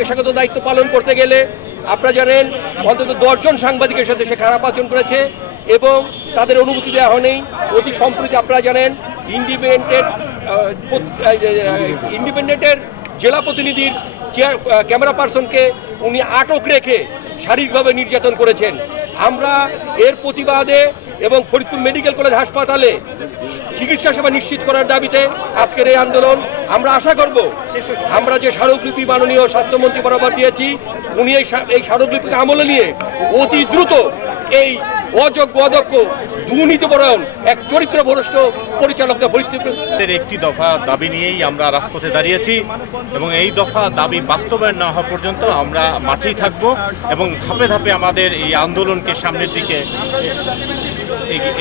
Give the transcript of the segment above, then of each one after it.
পেশাগত দায়িত্ব পালন করতে গেলে আপনারা জানেন অন্তত 10 জন সাংবাদিকের সাথে সে খারাপ আচরণ করেছে এবং তাদের অনুমতি দেওয়া হয়নি। অতি সম্প্রতি আপনারা জানেন ইন্ডিপেন্ডেন্টের জেলা প্রতিনিধির ক্যামেরা পার্সনকে উনি আটক রেখে শারীরিকভাবে নির্যাতন করেছেন। আমরা এর প্রতিবাদে এবং ফরিদপুর মেডিকেল কলেজ হাসপাতালে চিকিৎসা সেবা নিশ্চিত করার দাবিতে আজকের এই আন্দোলন। আমরা আশা করব আমরা যে স্মারকলিপি মাননীয় স্বাস্থ্যমন্ত্রী বরাবর দিয়েছি উনি এই স্মারকলিপিকে আমলে নিয়ে অতি দ্রুত এই অযোগ্য অদক্ষ দুর্নীতিপরায়ণ এক চরিত্রভ্রষ্ট পরিচালককে ফরিদপুরের একটি দফা দাবি নিয়েই আমরা রাজপথে দাঁড়িয়েছি এবং এই দফা দাবি বাস্তবায়ন না হওয়া পর্যন্ত আমরা মাঠেই থাকব এবং ধাপে ধাপে আমাদের এই আন্দোলনকে সামনের দিকে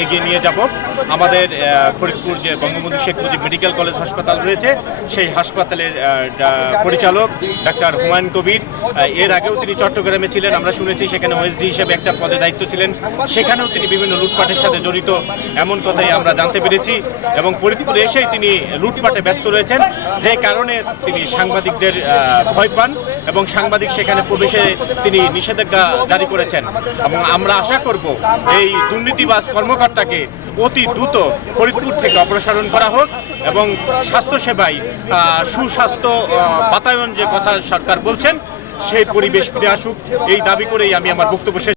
এগিয়ে নিয়ে যাব। আমাদের ফরিদপুর যে বঙ্গবন্ধু শেখ মুজিব মেডিকেল কলেজ হাসপাতাল রয়েছে সেই হাসপাতালের পরিচালক ডাক্তার হুমায়ুন কবির, এর আগেও তিনি চট্টগ্রামে ছিলেন, আমরা শুনেছি সেখানে ওএসডি হিসেবে একটা পদে দায়িত্ব ছিলেন, সেখানেও তিনি বিভিন্ন লুটপাটের সাথে জড়িত এমন কথাই আমরা জানতে পেরেছি এবং ফরিদপুরে এসেই তিনি লুটপাটে ব্যস্ত রয়েছেন, যে কারণে তিনি সাংবাদিকদের ভয় পান এবং সাংবাদিক সেখানে প্রবেশে তিনি নিষেধাজ্ঞা জারি করেছেন এবং আমরা আশা করব এই দুর্নীতিবাজ কর্মকর্তাকে অতি দ্রুত ফরিদপুর থেকে অপসারণ করা হোক এবং স্বাস্থ্যসেবায় সুস্বাস্থ্য বাতায়ন যে কথা সরকার বলছেন সেই পরিবেশ ফিরে আসুক। এই দাবি করেই আমি আমার বক্তব্য শেষ